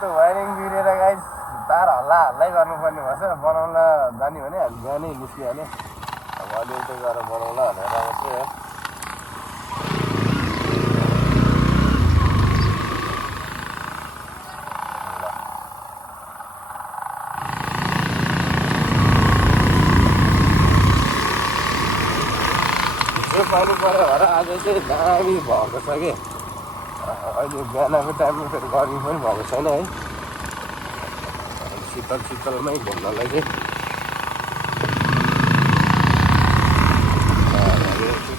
त वायरिङ बिग्रेर गाइस तार हल्लै गर्नुपर्ने भएछ बनाउन जाने भने हामी बिहानै निस्किहाल्यो अब अलिकति गएर बनाउला भनेर बस्यो है पानी परेर भएर आज चाहिँ दामी भएको छ कि अहिले बिहानको टाइममा फेरि गर्मी पनि भएको छैन है शीतल शीतलमै घुम्नलाई चाहिँ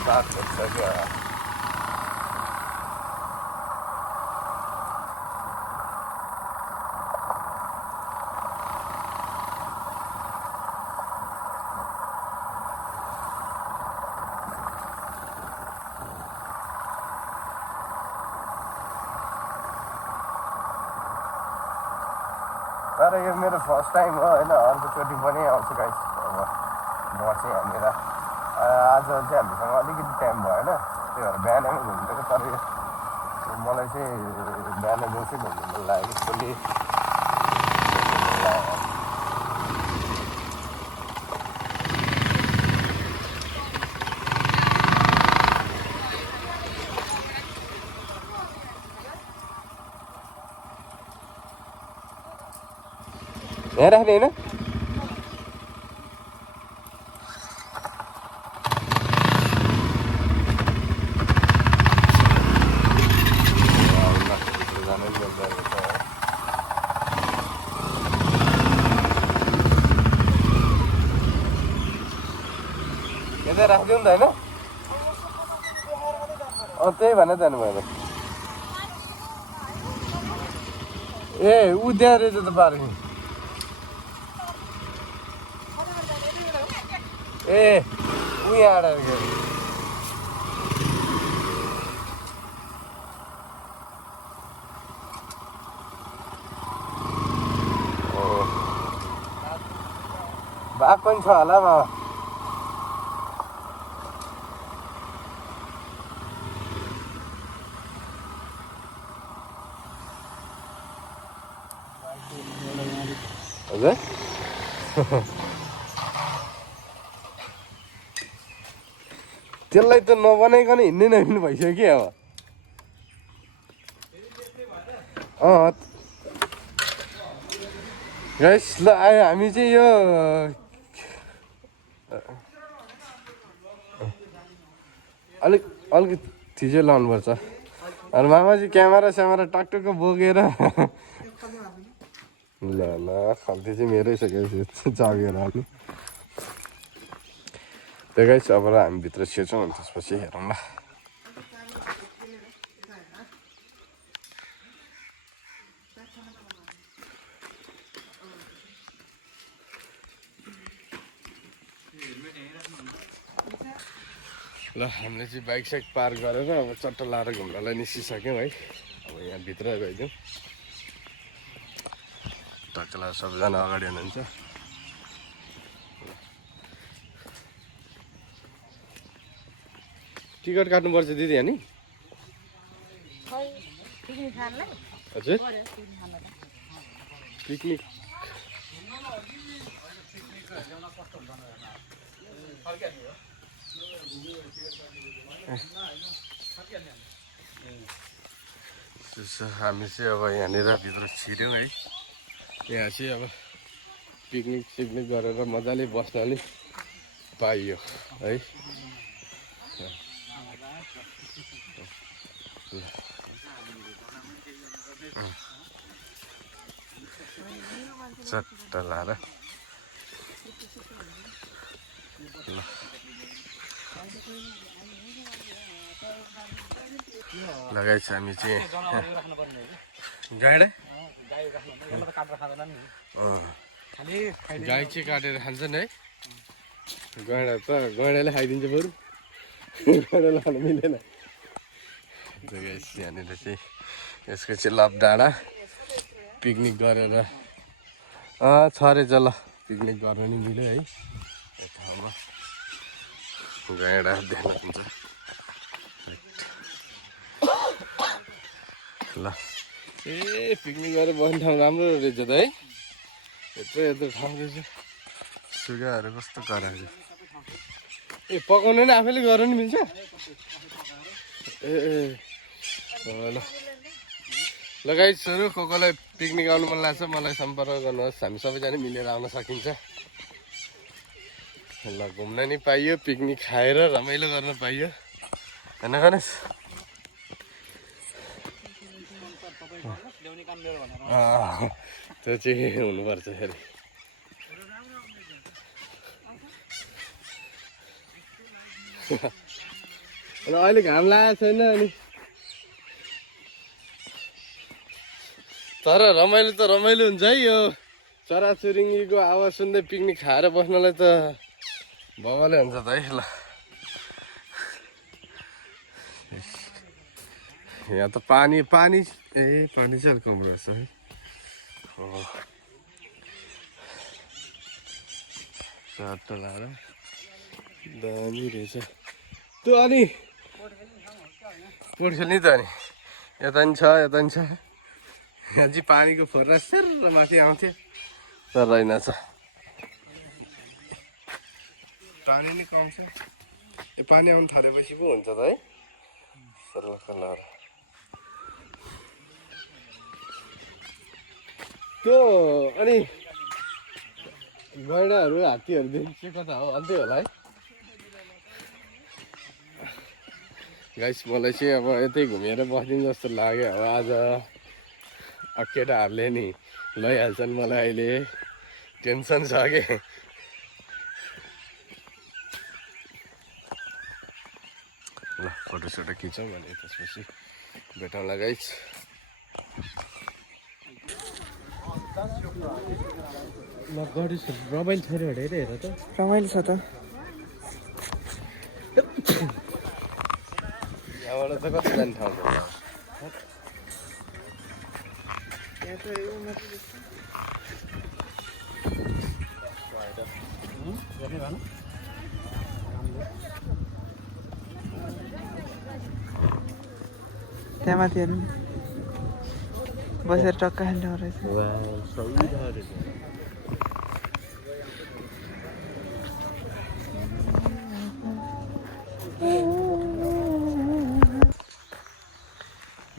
साथ हुन्छ क्या तर यो मेरो फर्स्ट टाइम हो होइन अर्कोचोटि पनि आउँछु गाइस अब म चाहिँ यहाँनिर आज चाहिँ हामीसँग अलिकति टाइम भएन त्यही भएर बिहानैमा घुमिदिएको तर मलाई चाहिँ बिहान दिउँसै घुम्नु मन लाग्यो फुल्ली यहाँ राख्ने होइन यता राखिदिउँ नि त होइन त्यही भनेर जानु भयो ए ऊ त्यहाँ रहेछ त पार्किङ ए ऊ यहाँ आएर बाघ पनि छ होला बाबा हजुर त्यसलाई त नबनाइकन हिँड्नै नहिँड्नु भइसक्यो कि अब गाइस ल आयो हामी चाहिँ यो अलिकति चाहिँ लाउनुपर्छ अनि मामा चाहिँ क्यामेरा स्यामेरा टकटक्क बोकेर ल ल खल्ती चाहिँ मेरै छ गाइस चाबीहरू हाल्नु त्यो गाइस अब हामी भित्र छिर्छौँ अनि त्यसपछि हेरौँ ल ल हामीले चाहिँ बाइक साइक पार्क गरेर अब चट्ट लाएर घुम्नलाई निस्किसक्यौँ है अब यहाँ भित्र गइदिउँ टक्कला सबैजना अगाडि हुनुहुन्छ टिकट काट्नुपर्छ दिदी अनि हजुर पिकनिक हामी चाहिँ अब यहाँनिर भित्र छिर्यौँ है यहाँ चाहिँ अब पिकनिक सिकनिक गरेर मजाले बस्नाले पाइयो है चट्ट लाएर लगाइछ हामी चाहिँ गाई चाहिँ काटेर खान्छन् है गैँडा त गैँडाले खाइदिन्छ बरु गैँडा लानु मिलेन यहाँनिर चाहिँ यसको चाहिँ लप डाँडा पिकनिक गरेर छ रहेछ ल पिकनिक गर्न नि मिल्यो है यो ठाउँमा गैँडा देख्न हुन्छ ए पिकनिक गरेर बस्ने ठाउँ राम्रो रहेछ त है यत्रो यत्रो ठाउँ रहेछ सुगाहरू कस्तो कराएको ए पकाउनु नि आफैले गर नि मिल्छ ए ल ल गाइसहरू कसलाई पिकनिक आउनु मन लाग्छ मलाई सम्पर्क गर्नुहोस् हामी सबैजना मिलेर आउन सकिन्छ ल घुम्न नि पाइयो पिकनिक खाएर रमाइलो गर्न पाइयो होइन गणेश त्यो चाहिँ हुनुपर्छ फेरि अहिले घाम लागेको छैन अनि तर रमाइलो त रमाइलो हुन्छ है यो चराचुरुङ्गीको आवाज सुन्दै पिकनिक खाएर बस्नलाई त बवालै हुन्छ त है ल यहाँ त पानी चाहिँ अलिक कम रहेछ है चारवटा लाएर दामी रहेछ त्यो अनि पोट खेल्ने त अनि यता नि छ यहाँ चाहिँ पानीको फोर्रा सेर माथि आउँथ्यो तर रहेनछ पानी नै कम छ यो पानी आउनु थालेपछि पो हुन्छ त है सर्लक्क त्यो अनि गैँडाहरू हात्तीहरूदेखि चाहिँ कता हो अन्त्य होला है गाइस मलाई चाहिँ अब यतै घुमेर बस्दिउँ जस्तो लाग्यो अब आज केटाहरूले नि लैहाल्छन् मलाई अहिले टेन्सन छ कि ल फोटोसोटो खिचौँ भने त्यसपछि भेटौँला गाइस रमाइलो छ अरे हेर त रमाइलो छ त यहाँबाट त कति जाने ठाउँ छ त्यहाँ माथि हेर्नु बसेर टक्का खेल्नु रहेछ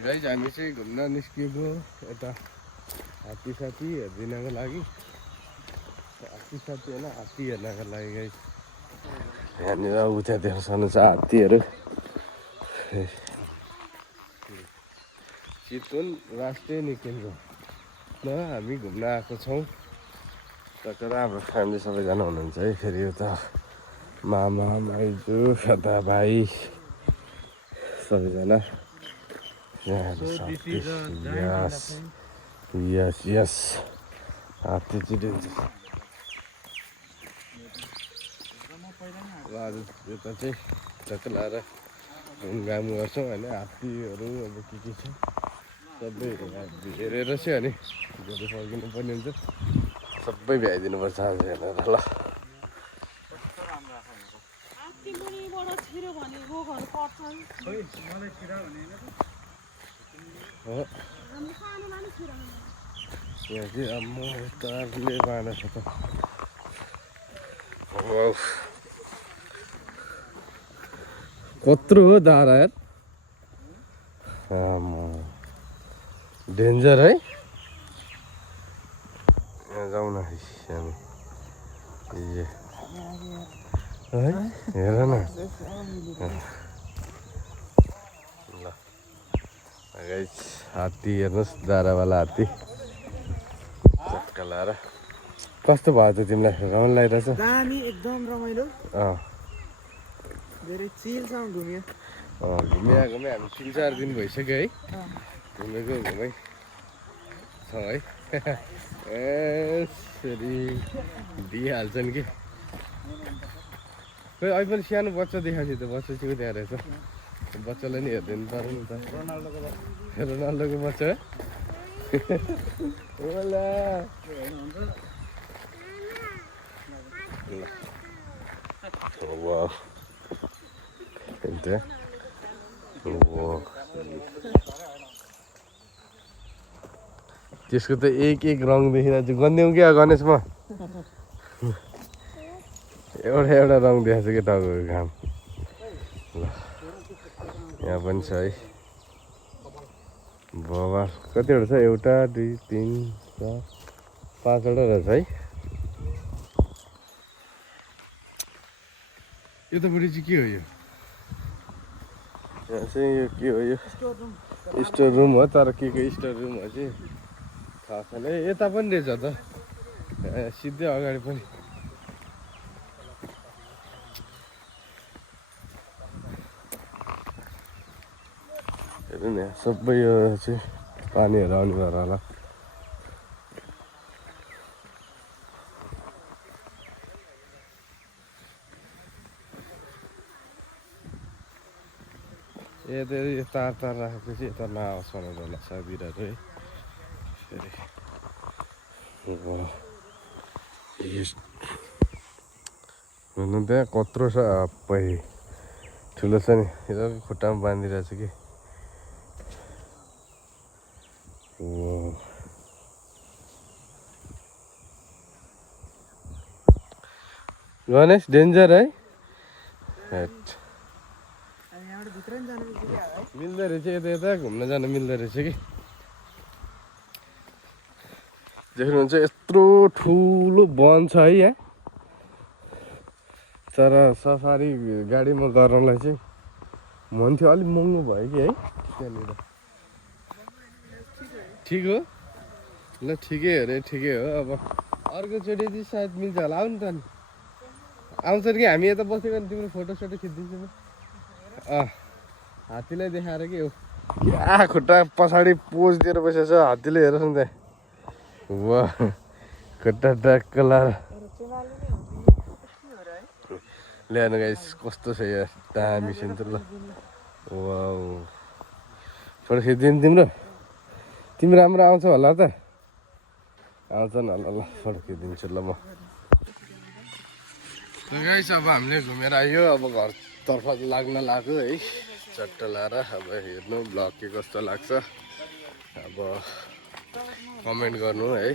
गाइस हामी चाहिँ घुम्न निस्किएको यता हात्ती साथी हेरिदिनको लागि हात्ती साथी होइन हात्ती हेर्नको लागि गाइस यहाँनिर उता देखाउनु छ हात्तीहरू चितवन राष्ट्रिय निकुञ्जमा हामी घुम्न आएको छौँ तर हाम्रो फ्यामिली सबैजना हुनुहुन्छ है फेरि उता मामा माइजू यता भाइ सबैजना यस हात्ती चिटिन्छ आज यता चाहिँ टक्क लाएर घुमघाम गर्छौँ होइन हात्तीहरू अब के छ सबै हेरेर चाहिँ अनि घर फर्किनु पर्ने हुन्छ सबै भ्याइदिनुपर्छ आज हेरेर ल यहाँ चाहिँ अब म तारले बाँधा छ त कत्रो हो दारा यार डेन्जर है यहाँ जाउँ न हामी है हेर न ल गाइस हात्ती हेर्नुहोस् दारावाला हात्ती चट्का लाएर कस्तो भयो त तिमीलाई रमाइलो लागिरहेछ दामी एकदम रमाइलो अँ धेरै चिलसँग घुम्यो घुमे हामी 3-4 दिन भइसक्यो है घुमेको घुमै छ है यसरी दिइहाल्छन् कि खोइ अहिले पनि सानो बच्चा देखाएको थियो त बच्चा चाहिँ त्यहाँ रहेछ बच्चालाई नि हेरिदिनु पर्यो नि त रोनाल्डोको बच्चा त्यसको त एक एक रङ देखिरहेको छु गनिदिउँ क्या गणेशमा एउटा एउटा रङ देखाएको छ क्या टाउको घाम ल यहाँ पनि छ है बाबा कतिवटा छ एउटा दुई तिन चार पाँचवटा रहेछ है यतापट्टि चाहिँ के हो यो यहाँ चाहिँ यो के हो यो स्टोर रुम हो तर के स्टोर रुम हो चाहिँ थाहा छैन यता पनि रहेछ त सिधै अगाडि पनि हेर्नु नि सबै यो चाहिँ पानीहरू आउने भएर होला यता यो तार तार राखेको चाहिँ यता नआओस् भनेर होला सायद बिराहरू है फेरि हुनु त्यहाँ कत्रो छ पै ठुलो छ नि यो खुट्टामा बाँधिरहेछ कि गणेश डेन्जर है मिल्दो रहेछ यता यता घुम्न जान मिल्दो रहेछ कि देख्नुहुन्छ यत्रो ठुलो वन छ है यहाँ तर सफारी गाडीमा गर्नलाई चाहिँ मन थियो अलिक महँगो भयो कि है त्यहाँनिर ठिक हो ल ठिकै अरे ठिकै हो अब अर्कोचोटि चाहिँ सायद मिल्छ होला आउनु त नि आउँछ कि हामी यता बसेको नि तिम्रो फोटोसोटो खिचिदिन्छु म हात्तीलाई देखाएर के हो खुट्टा पछाडि पोज दिएर बसेको छ हात्तीले हेरोस् न त्यहाँ वा खुट्टा ट्याक्क लाएर ल्याउनु गाइस कस्तो छ यार दामी छ नि त ल वाउ फोटो खिचिदिनु तिम्रो राम्रो आउँछ होला त आउँछ न ल ल फोटो खिचिदिन्छु ल म गाइस अब हामीले घुमेर आयो अब घरतर्फ लाग्न लाग्यो है चट्ट लाएर अब हेर्नु ब्लग के कस्तो लाग्छ अब कमेन्ट गर्नु है